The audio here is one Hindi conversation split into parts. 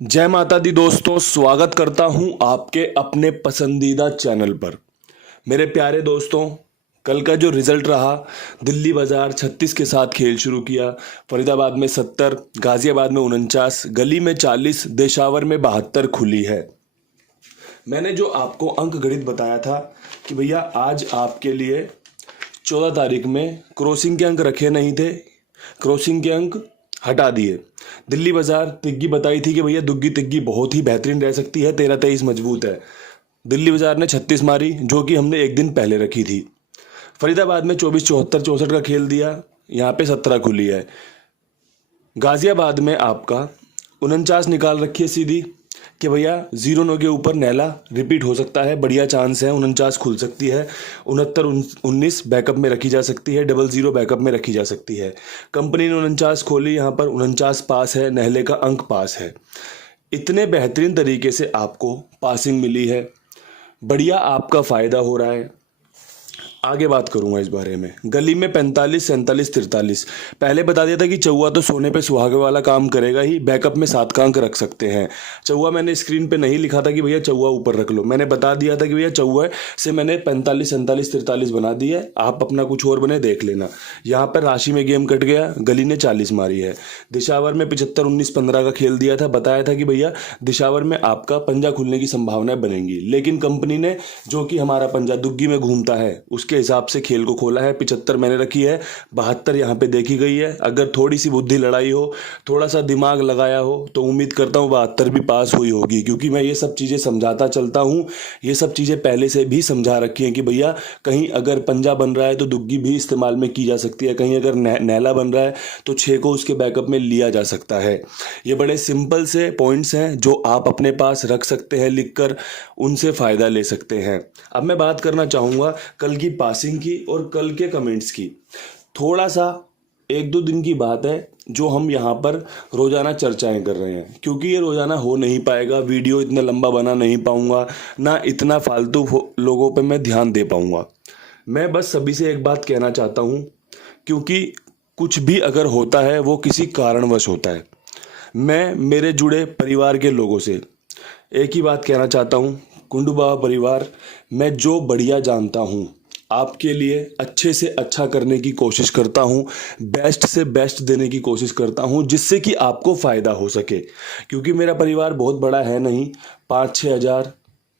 जय माता दी दोस्तों, स्वागत करता हूं आपके अपने पसंदीदा चैनल पर। मेरे प्यारे दोस्तों, कल का जो रिजल्ट रहा, दिल्ली बाजार 36 के साथ खेल शुरू किया। फरीदाबाद में 70, गाजियाबाद में 49, गली में 40, देशावर में 72 खुली है। मैंने जो आपको अंक गणित बताया था कि भैया आज आपके लिए 14 तारीख में क्रॉसिंग के अंक रखे नहीं थे, क्रॉसिंग के अंक हटा दिए। दिल्ली बाजार तिग्गी बताई थी कि भैया दुग्गी तिग्गी बहुत ही बेहतरीन रह सकती है, 13-23 मजबूत है। दिल्ली बाजार ने 36 मारी, जो कि हमने एक दिन पहले रखी थी। फरीदाबाद में 24-74-64 का खेल दिया, यहाँ पे 17 खुली है। गाजियाबाद में आपका 49 निकाल रखी है सीधी कि भैया 0-9 के ऊपर नैला रिपीट हो सकता है, बढ़िया चांस है, 49 खुल सकती है। 69-19 बैकअप में रखी जा सकती है, 00 बैकअप में रखी जा सकती है। कंपनी ने 49 खोली, यहाँ पर 49 पास है, नहले का अंक पास है। इतने बेहतरीन तरीके से आपको पासिंग मिली है, बढ़िया आपका फ़ायदा हो रहा है। आगे बात करूंगा इस बारे में। गली में 45, 47, 43 पहले बता दिया था कि चौवा तो सोने पे सुहागे वाला काम करेगा ही, बैकअप में 7 का अंक रख सकते हैं। चौवा मैंने स्क्रीन पे नहीं लिखा था कि भैया चौवा ऊपर रख लो, मैंने बता दिया था कि भैया चौवा से मैंने 45, 47, 43 बना दी है, आप अपना कुछ और बने देख लेना। यहाँ पर राशि में गेम कट गया, गली ने 40 मारी है। दिशावर में 75, 19, 15 का खेल दिया था, बताया था कि भैया दिशावर में आपका पंजा खुलने की संभावनाएं बनेंगी, लेकिन कंपनी ने जो कि हमारा पंजा दुग्गी में घूमता है उसके हिसाब से खेल को खोला है। 75 मैंने रखी है, 72 यहाँ पे देखी गई है। अगर थोड़ी सी बुद्धि लड़ाई हो, थोड़ा सा दिमाग लगाया हो, तो उम्मीद करता हूँ 72 भी पास हुई होगी, क्योंकि मैं ये सब चीज़ें समझाता चलता हूँ। ये सब चीज़ें पहले से भी समझा रखी हैं कि भैया कहीं अगर पंजा बन रहा है तो दुग्गी भी इस्तेमाल में की जा सकती है, कहीं अगर नैला बन रहा है तो 6 को उसके बैकअप में लिया जा सकता है। ये बड़े सिंपल से पॉइंट्स हैं जो आप अपने पास रख सकते हैं लिखकर, उनसे फ़ायदा ले सकते हैं। अब मैं बात करना चाहूँगा कल की पासिंग की और कल के कमेंट्स की। थोड़ा सा 1-2 दिन की बात है जो हम यहाँ पर रोज़ाना चर्चाएं कर रहे हैं, क्योंकि ये रोज़ाना हो नहीं पाएगा, वीडियो इतना लंबा बना नहीं पाऊँगा, ना इतना फालतू लोगों पे मैं ध्यान दे पाऊँगा। मैं बस सभी से एक बात कहना चाहता हूँ, क्योंकि कुछ भी अगर होता है वो किसी कारणवश होता है। मैं मेरे जुड़े परिवार के लोगों से एक ही बात कहना चाहता हूँ, कुंडू बाबा परिवार, मैं जो बढ़िया जानता हूँ आपके लिए अच्छे से अच्छा करने की कोशिश करता हूँ, बेस्ट से बेस्ट देने की कोशिश करता हूँ, जिससे कि आपको फ़ायदा हो सके। क्योंकि मेरा परिवार बहुत बड़ा है नहीं, 5-6 हज़ार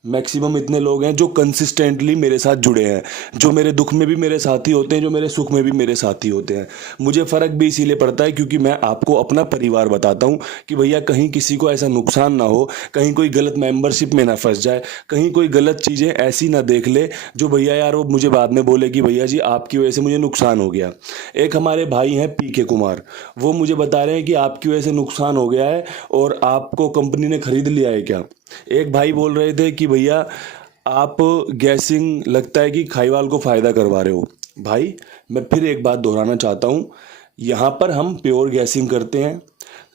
मैक्सिमम इतने लोग हैं जो कंसिस्टेंटली मेरे साथ जुड़े हैं, जो मेरे दुख में भी मेरे साथी होते हैं, जो मेरे सुख में भी मेरे साथी होते हैं। मुझे फ़र्क भी इसीलिए पड़ता है क्योंकि मैं आपको अपना परिवार बताता हूँ कि भैया कहीं किसी को ऐसा नुकसान ना हो, कहीं कोई गलत मेंबरशिप में ना फंस जाए, कहीं कोई गलत चीज़ें ऐसी ना देख ले जो भैया यार वो मुझे बाद में बोले कि भैया जी आपकी वजह से मुझे नुकसान हो गया। एक हमारे भाई हैं PK कुमार, वो मुझे बता रहे हैं कि आपकी वजह से नुकसान हो गया है और आपको कंपनी ने खरीद लिया है क्या। एक भाई बोल रहे थे कि भैया आप गैसिंग लगता है कि खाईवाल को फ़ायदा करवा रहे हो। भाई मैं फिर एक बात दोहराना चाहता हूँ, यहाँ पर हम प्योर गैसिंग करते हैं,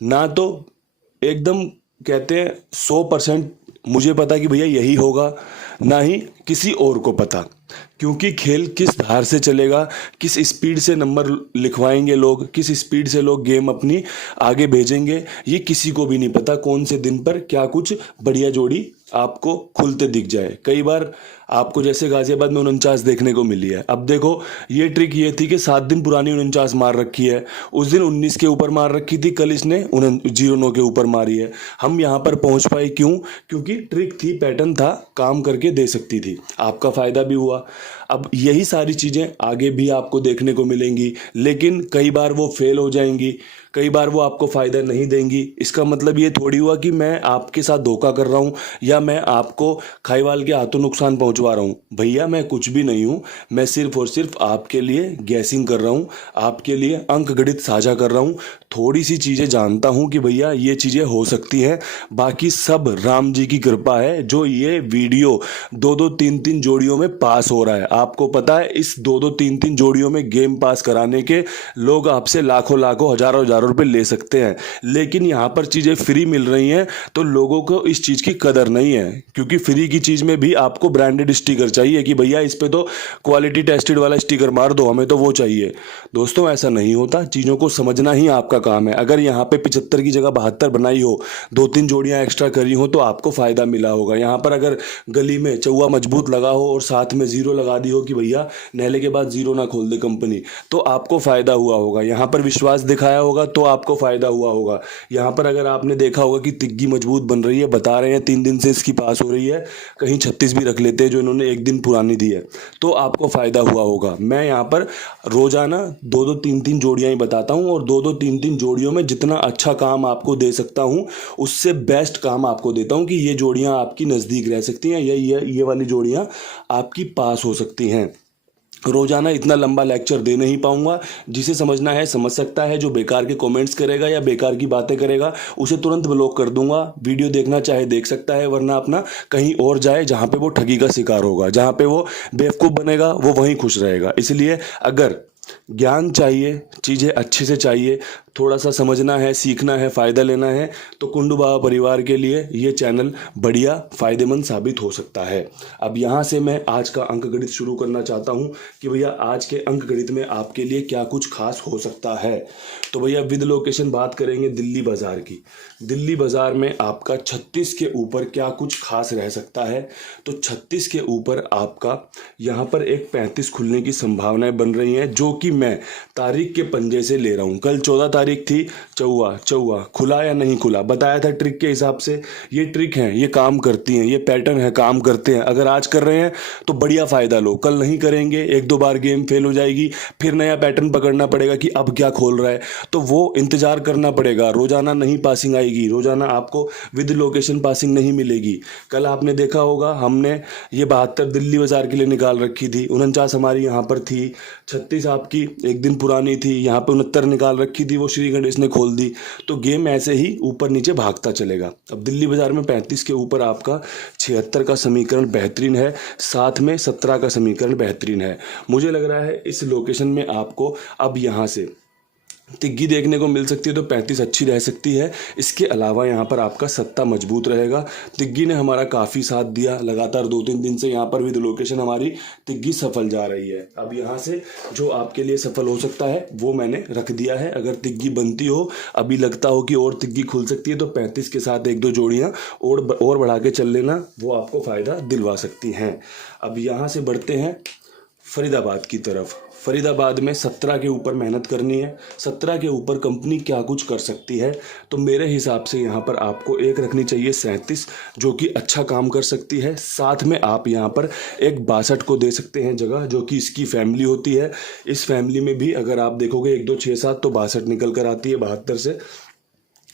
ना तो एकदम कहते हैं 100% मुझे पता कि भैया यही होगा, ना ही किसी और को पता। क्योंकि खेल किस धार से चलेगा, किस स्पीड से नंबर लिखवाएंगे लोग, किस स्पीड से लोग गेम अपनी आगे भेजेंगे, ये किसी को भी नहीं पता कौन से दिन पर क्या कुछ बढ़िया जोड़ी आपको खुलते दिख जाए। कई बार आपको जैसे गाजियाबाद में 49 देखने को मिली है। अब देखो ये ट्रिक ये थी कि 7 दिन पुरानी 49 मार रखी है, उस दिन 19 के ऊपर मार रखी थी, कल इसने 0-9 के ऊपर मारी है। हम यहाँ पर पहुँच पाए क्यों? क्योंकि ट्रिक थी, पैटर्न था, काम करके दे सकती थी, आपका फ़ायदा भी हुआ। अब यही सारी चीज़ें आगे भी आपको देखने को मिलेंगी, लेकिन कई बार वो फेल हो जाएंगी, कई बार वो आपको फ़ायदा नहीं देंगी। इसका मतलब ये थोड़ी हुआ कि मैं आपके साथ धोखा कर रहा हूँ या मैं आपको खाईवाल के हाथों नुकसान पहुँचवा रहा हूँ। भैया मैं कुछ भी नहीं हूँ, मैं सिर्फ और सिर्फ आपके लिए गैसिंग कर रहा हूँ, आपके लिए अंक गणित साझा कर रहा हूँ। थोड़ी सी चीज़ें जानता हूँ कि भैया ये चीज़ें हो सकती हैं, बाकी सब राम जी की कृपा है जो ये वीडियो 2-2, 3-3 जोड़ियों में पास हो रहा है। आपको पता है इस 2-2, 3-3 जोड़ियों में गेम पास कराने के लोग आपसे लाखों लाखों हजारों हजारों हज़ारों रुपये ले सकते हैं, लेकिन यहाँ पर चीज़ें फ्री मिल रही हैं तो लोगों को इस चीज़ की कदर नहीं है, क्योंकि फ्री की चीज़ में भी आपको ब्रांडेड स्टिकर चाहिए कि भैया इस पे तो क्वालिटी टेस्टेड वाला स्टिकर मार दो, हमें तो वो चाहिए। दोस्तों ऐसा नहीं होता, चीज़ों को समझना ही आपका काम है। अगर यहाँ पे 75 की जगह 72 बनाई हो, 2-3 जोड़ियाँ एक्स्ट्रा करी हो तो आपको फ़ायदा मिला होगा। यहाँ पर अगर गली में चौवा मजबूत लगा हो और साथ में ज़ीरो लगा दी हो कि भैया नहले के बाद ज़ीरो ना खोल दे कंपनी, तो आपको फ़ायदा हुआ होगा। यहाँ पर विश्वास दिखाया होगा तो आपको फ़ायदा हुआ होगा। यहाँ पर अगर आपने देखा होगा कि तिग्गी मजबूत बन रही है, बता रहे हैं 3 दिन से इसकी पास हो रही है, कहीं 36 भी रख लेते हैं जो इन्होंने 1 दिन पुरानी दी है, तो आपको फ़ायदा हुआ होगा। मैं यहाँ पर रोज़ाना 2-2 3-3 जोड़ियाँ ही बताता हूँ और 2-2 3-3 जोड़ियों में जितना अच्छा काम आपको दे सकता हूँ उससे बेस्ट काम आपको देता हूँ कि ये जोड़ियाँ आपकी नज़दीक रह सकती हैं या ये वाली जोड़ियाँ आपकी पास हो सकती हैं। रोज़ाना इतना लंबा लेक्चर दे नहीं पाऊंगा, जिसे समझना है समझ सकता है, जो बेकार के कमेंट्स करेगा या बेकार की बातें करेगा उसे तुरंत ब्लॉक कर दूंगा। वीडियो देखना चाहे देख सकता है, वरना अपना कहीं और जाए जहां पे वो ठगी का शिकार होगा, जहां पे वो बेवकूफ़ बनेगा वो वहीं खुश रहेगा। इसलिए अगर ज्ञान चाहिए, चीज़ें अच्छे से चाहिए, थोड़ा सा समझना है, सीखना है, फ़ायदा लेना है, तो कुंडू बाबा परिवार के लिए ये चैनल बढ़िया फ़ायदेमंद साबित हो सकता है। अब यहाँ से मैं आज का अंक गणित शुरू करना चाहता हूँ कि भैया आज के अंक गणित में आपके लिए क्या कुछ खास हो सकता है। तो भैया विद लोकेशन बात करेंगे दिल्ली बाज़ार की। दिल्ली बाज़ार में आपका 36 के ऊपर क्या कुछ खास रह सकता है, तो 36 के ऊपर आपका यहाँ पर एक 35 खुलने की संभावनाएं बन रही हैं, जो कि मैं तारीख के पंजे से ले रहा हूँ। कल 14 तारीख थी, चौवा खुला या नहीं खुला बताया था ट्रिक के हिसाब से। ये ट्रिक है, ये काम करती हैं, ये पैटर्न है, काम करते हैं। अगर आज कर रहे हैं तो बढ़िया फ़ायदा लो, कल नहीं करेंगे 1-2 बार गेम फेल हो जाएगी, फिर नया पैटर्न पकड़ना पड़ेगा कि अब क्या खोल रहा है, तो वो इंतज़ार करना पड़ेगा। रोज़ाना नहीं पासिंग आएगी, रोज़ाना आपको विद लोकेशन पासिंग नहीं मिलेगी। कल आपने देखा होगा हमने ये 72 दिल्ली बाज़ार के लिए निकाल रखी थी, 49 हमारी यहाँ पर थी, 36 आपकी 1 दिन पुरानी थी, यहाँ पे 69 निकाल रखी थी, वो श्री गणेश ने खोल दी। तो गेम ऐसे ही ऊपर नीचे भागता चलेगा। अब दिल्ली बाज़ार में 35 के ऊपर आपका 76 का समीकरण बेहतरीन है, साथ में 17 का समीकरण बेहतरीन है। मुझे लग रहा है इस लोकेशन में आपको अब यहाँ से तिग्गी देखने को मिल सकती है, तो 35 अच्छी रह सकती है। इसके अलावा यहाँ पर आपका सत्ता मजबूत रहेगा। तिग्गी ने हमारा काफ़ी साथ दिया, लगातार 2-3 दिन से यहाँ पर विद लोकेशन हमारी तिग्गी सफल जा रही है। अब यहाँ से जो आपके लिए सफल हो सकता है वो मैंने रख दिया है। अगर तिग्गी बनती हो, अभी लगता हो कि और तिग्गी खुल सकती है, तो 35 के साथ 1-2 जोड़ियाँ और बढ़ा के चल लेना, वो आपको फ़ायदा दिलवा सकती हैं। अब यहाँ से बढ़ते हैं फरीदाबाद की तरफ। फरीदाबाद में 17 के ऊपर मेहनत करनी है। 17 के ऊपर कंपनी क्या कुछ कर सकती है, तो मेरे हिसाब से यहाँ पर आपको एक रखनी चाहिए 37, जो कि अच्छा काम कर सकती है। साथ में आप यहाँ पर एक 62 को दे सकते हैं जगह, जो कि इसकी फैमिली होती है। इस फैमिली में भी अगर आप देखोगे 1 2 6 7 तो 62 निकल कर आती है 72 से।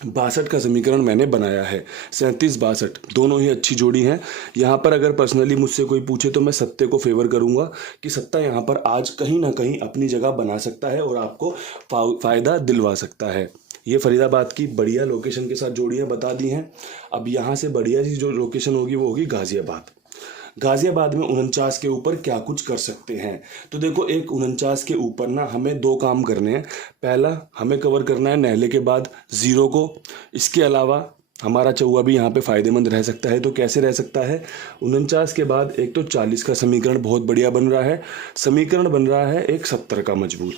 62 का समीकरण मैंने बनाया है। 37-62 दोनों ही अच्छी जोड़ी हैं। यहाँ पर अगर पर्सनली मुझसे कोई पूछे तो मैं सत्ते को फेवर करूँगा कि सत्ता यहाँ पर आज कहीं ना कहीं अपनी जगह बना सकता है और आपको फ़ायदा दिलवा सकता है। ये फरीदाबाद की बढ़िया लोकेशन के साथ जोड़ियाँ बता दी हैं। अब यहाँ से बढ़िया सी जो लोकेशन होगी वो होगी गाज़ियाबाद। गाज़ियाबाद में 49 के ऊपर क्या कुछ कर सकते हैं, तो देखो एक 49 के ऊपर ना हमें 2 काम करने हैं। पहला, हमें कवर करना है नहले के बाद ज़ीरो को। इसके अलावा हमारा चौवा भी यहाँ पे फ़ायदेमंद रह सकता है। तो कैसे रह सकता है, 49 के बाद एक तो 40 का समीकरण बहुत बढ़िया बन रहा है, समीकरण बन रहा है एक 70 का मजबूत।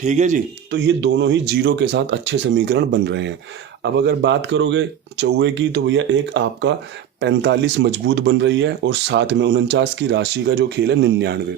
ठीक है जी, तो ये दोनों ही जीरो के साथ अच्छे समीकरण बन रहे हैं। अब अगर बात करोगे चौवे की, तो भैया एक आपका 45 मजबूत बन रही है और साथ में 49 की राशि का जो खेल है 99,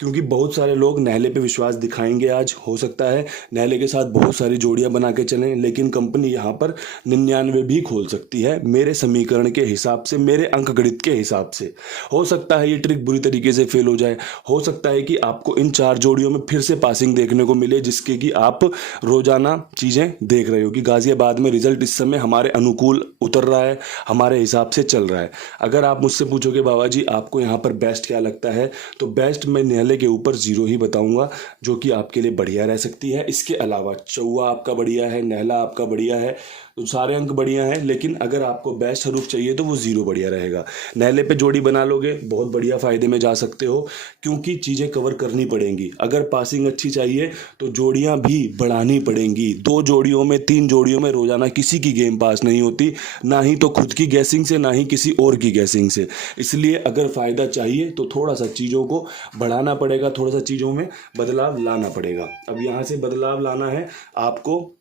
क्योंकि बहुत सारे लोग नहले पे विश्वास दिखाएंगे। आज हो सकता है नहले के साथ बहुत सारी जोड़ियां बना के चलें, लेकिन कंपनी यहाँ पर 99 भी खोल सकती है मेरे समीकरण के हिसाब से, मेरे अंक गणित के हिसाब से। हो सकता है ये ट्रिक बुरी तरीके से फेल हो जाए, हो सकता है कि आपको इन 4 जोड़ियों में फिर से पासिंग देखने को मिले, जिसके कि आप रोजाना चीज़ें देख रहे हो कि गाज़ियाबाद में रिजल्ट इस समय हमारे अनुकूल उतर रहा है, हमारे हिसाब से चल रहा है। अगर आप मुझसे पूछोगे बाबा जी आपको यहाँ पर बेस्ट क्या लगता है, तो बेस्ट मैं नहले के ऊपर 0 ही बताऊंगा, जो कि आपके लिए बढ़िया रह सकती है। इसके अलावा चौवा आपका बढ़िया है, नहला आपका बढ़िया है, तो सारे अंक बढ़िया हैं, लेकिन अगर आपको बेस्ट हरूफ चाहिए तो वो 0 बढ़िया रहेगा। नहले पे जोड़ी बना लोगे, बहुत बढ़िया फायदे में जा सकते हो, क्योंकि चीज़ें कवर करनी पड़ेंगी। अगर पासिंग अच्छी चाहिए तो जोड़ियां भी बढ़ानी पड़ेंगी। 2 जोड़ियों में 3 जोड़ियों में रोजाना किसी की गेम पास नहीं होती, ना ही तो खुद की गैसिंग से, ना ही किसी और की गैसिंग से। इसलिए अगर फ़ायदा चाहिए तो थोड़ा सा चीज़ों को बढ़ाना पड़ेगा, थोड़ा सा चीज़ों में बदलाव लाना पड़ेगा। अब यहाँ से बदलाव लाना है आपको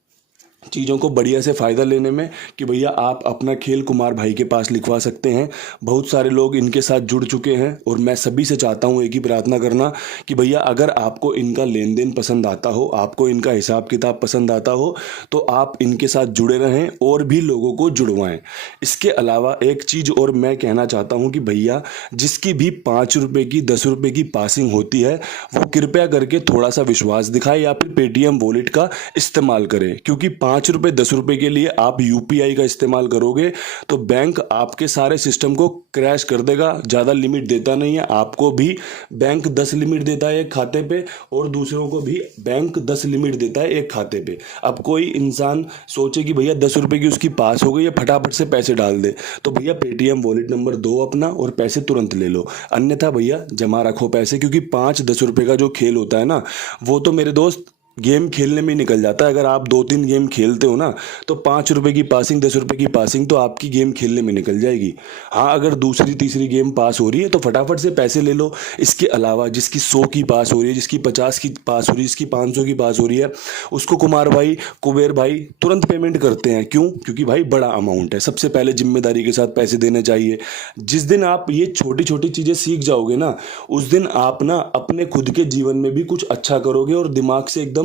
चीज़ों को बढ़िया से फ़ायदा लेने में, कि भैया आप अपना खेल कुमार भाई के पास लिखवा सकते हैं। बहुत सारे लोग इनके साथ जुड़ चुके हैं और मैं सभी से चाहता हूँ एक ही प्रार्थना करना कि भैया अगर आपको इनका लेन देन पसंद आता हो, आपको इनका हिसाब किताब पसंद आता हो, तो आप इनके साथ जुड़े रहें और भी लोगों को जुड़वाएं। इसके अलावा एक चीज़ और मैं कहना चाहता हूँ कि भैया जिसकी भी 5 रुपये की 10 रुपये की पासिंग होती है वो कृपया करके थोड़ा सा विश्वास दिखाए या फिर पेटीएम वॉलेट का इस्तेमाल करें, क्योंकि 5 रुपये 10 रुपये के लिए आप यूपीआई का इस्तेमाल करोगे तो बैंक आपके सारे सिस्टम को क्रैश कर देगा। ज़्यादा लिमिट देता नहीं है, आपको भी बैंक 10 लिमिट देता है एक खाते पे और दूसरों को भी बैंक 10 लिमिट देता है एक खाते पे। अब कोई इंसान सोचे कि भैया 10 रुपये की उसकी पास हो गई है, फटाफट से पैसे डाल दे, तो भैया पेटीएम वॉलेट नंबर दो अपना और पैसे तुरंत ले लो। अन्यथा भैया जमा रखो पैसे, क्योंकि 5-10 रुपये का जो खेल होता है ना, वो तो मेरे दोस्त गेम खेलने में निकल जाता है। अगर आप 2-3 गेम खेलते हो ना तो 5 रुपये की पासिंग 10 रुपये की पासिंग तो आपकी गेम खेलने में निकल जाएगी। हाँ, अगर दूसरी तीसरी गेम पास हो रही है तो फटाफट से पैसे ले लो। इसके अलावा जिसकी 100 की पास हो रही है, जिसकी 50 की पास हो रही है, जिसकी 500 की पास हो रही है, उसको कुमार भाई कुबेर भाई तुरंत पेमेंट करते हैं। क्यों? क्योंकि भाई बड़ा अमाउंट है, सबसे पहले जिम्मेदारी के साथ पैसे देने चाहिए। जिस दिन आप ये छोटी छोटी चीज़ें सीख जाओगे ना, उस दिन आप ना अपने खुद के जीवन में भी कुछ अच्छा करोगे और दिमाग से एकदम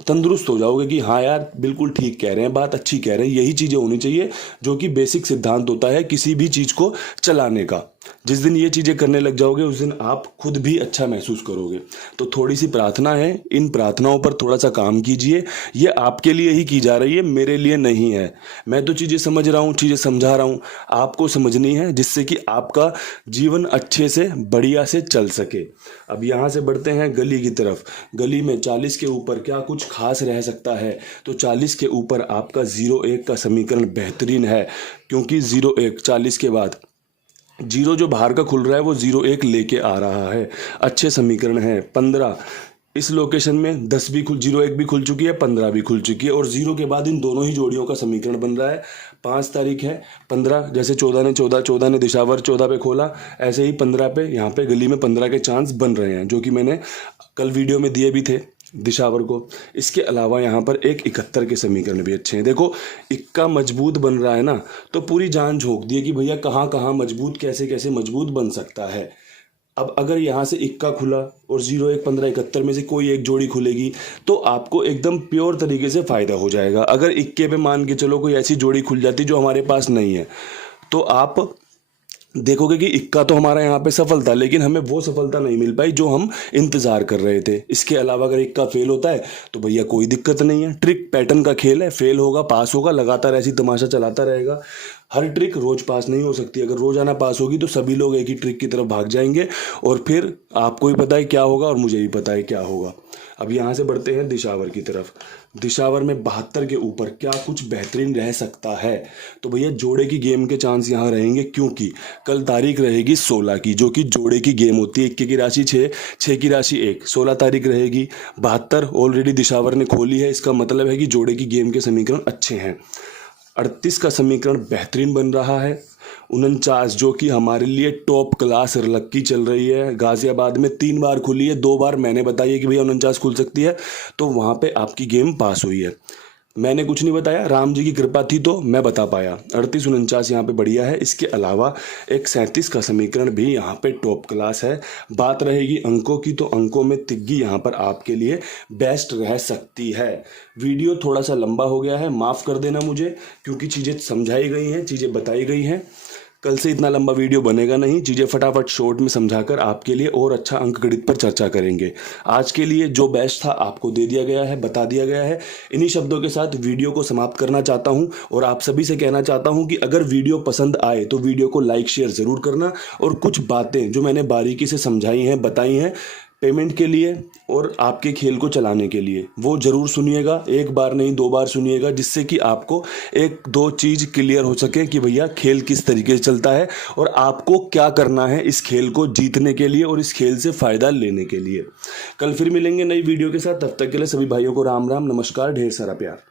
तंदुरुस्त हो जाओगे कि हाँ यार बिल्कुल ठीक कह रहे हैं, बात अच्छी कह रहे हैं। यही चीज़ें होनी चाहिए जो कि बेसिक सिद्धांत होता है किसी भी चीज़ को चलाने का। जिस दिन ये चीज़ें करने लग जाओगे उस दिन आप खुद भी अच्छा महसूस करोगे। तो थोड़ी सी प्रार्थना है, इन प्रार्थनाओं पर थोड़ा सा काम कीजिए। ये आपके लिए ही की जा रही है, मेरे लिए नहीं है। मैं तो चीज़ें समझ रहा हूँ, चीज़ें समझा रहा हूँ, आपको समझनी है जिससे कि आपका जीवन अच्छे से बढ़िया से चल सके। अब यहाँ से बढ़ते हैं गली की तरफ। गली में 40 के ऊपर क्या कुछ खास रह सकता है? तो 40 के ऊपर आपका 0-1 का समीकरण बेहतरीन है, क्योंकि 0-1 40 के बाद 0 जो बाहर का खुल रहा है वो 0-1 लेके आ रहा है। अच्छे समीकरण है। 15 इस लोकेशन में 10 भी 0-1 भी खुल चुकी है, 15 भी खुल चुकी है और 0 के बाद इन दोनों ही जोड़ियों का समीकरण बन रहा है। 5 तारीख है, 15 जैसे 14 ने दिशावर 14 पे खोला, ऐसे ही 15 पे यहाँ पे गली में 15 के चांस बन रहे हैं, जो कि मैंने कल वीडियो में दिए भी थे दिशावर को। इसके अलावा यहाँ पर एक 71 के समीकरण भी अच्छे हैं। देखो इक्का मजबूत बन रहा है ना, तो पूरी जान झोंक दी है कि भैया कहाँ कहाँ मजबूत, कैसे कैसे मजबूत बन सकता है। अब अगर यहाँ से इक्का खुला और 0-1 15 71 में से कोई एक जोड़ी खुलेगी तो आपको एकदम प्योर तरीके से फ़ायदा हो जाएगा। अगर इक्के पे मान के चलो कोई ऐसी जोड़ी खुल जाती जो हमारे पास नहीं है, तो आप देखोगे कि इक्का तो हमारा यहाँ पे सफल था, लेकिन हमें वो सफलता नहीं मिल पाई जो हम इंतज़ार कर रहे थे। इसके अलावा अगर इक्का फेल होता है तो भैया कोई दिक्कत नहीं है, ट्रिक पैटर्न का खेल है, फेल होगा पास होगा, लगातार ऐसी तमाशा चलाता रहेगा। हर ट्रिक रोज़ पास नहीं हो सकती। अगर रोज़ाना पास होगी तो सभी लोग एक ही ट्रिक की तरफ भाग जाएंगे और फिर आपको भी पता है क्या होगा और मुझे भी पता है क्या होगा। अब यहाँ से बढ़ते हैं दिशावर की तरफ। दिशावर में 72 के ऊपर क्या कुछ बेहतरीन रह सकता है? तो भैया जोड़े की गेम के चांस यहाँ रहेंगे, क्योंकि कल तारीख रहेगी 16 की, जो कि जोड़े की गेम होती है। 1 की राशि 6, 6 की राशि 1, 16 तारीख रहेगी। 72 ऑलरेडी दिशावर ने खोली है, इसका मतलब है कि जोड़े की गेम के समीकरण अच्छे हैं। 38 का समीकरण बेहतरीन बन रहा है। 49 जो कि हमारे लिए टॉप क्लास लक्की चल रही है। गाजियाबाद में 3 बार खुली है, 2 बार मैंने बताई है कि भैया 49 खुल सकती है, तो वहाँ पे आपकी गेम पास हुई है। मैंने कुछ नहीं बताया, राम जी की कृपा थी तो मैं बता पाया। 38-49 यहाँ पे बढ़िया है। इसके अलावा एक 37 का समीकरण भी यहाँ पे टॉप क्लास है। बात रहेगी अंकों की, तो अंकों में तिग्गी यहाँ पर आपके लिए बेस्ट रह सकती है। वीडियो थोड़ा सा लंबा हो गया है, माफ़ कर देना मुझे, क्योंकि चीज़ें समझाई गई हैं, चीज़ें बताई गई हैं। कल से इतना लंबा वीडियो बनेगा नहीं, चीज़ें फटाफट शॉर्ट में समझाकर आपके लिए और अच्छा अंक गणित पर चर्चा करेंगे। आज के लिए जो बेस्ट था आपको दे दिया गया है, बता दिया गया है। इन्हीं शब्दों के साथ वीडियो को समाप्त करना चाहता हूं और आप सभी से कहना चाहता हूं कि अगर वीडियो पसंद आए तो वीडियो को लाइक शेयर ज़रूर करना और कुछ बातें जो मैंने बारीकी से समझाई हैं, बताई हैं, पेमेंट के लिए और आपके खेल को चलाने के लिए। वो ज़रूर सुनिएगा, एक बार नहीं 2 बार सुनिएगा, जिससे कि आपको एक दो चीज़ क्लियर हो सके कि भैया खेल किस तरीके से चलता है और आपको क्या करना है इस खेल को जीतने के लिए और इस खेल से फ़ायदा लेने के लिए। कल फिर मिलेंगे नई वीडियो के साथ, तब तक के लिए सभी भाइयों को राम राम, नमस्कार, ढेर सारा प्यार।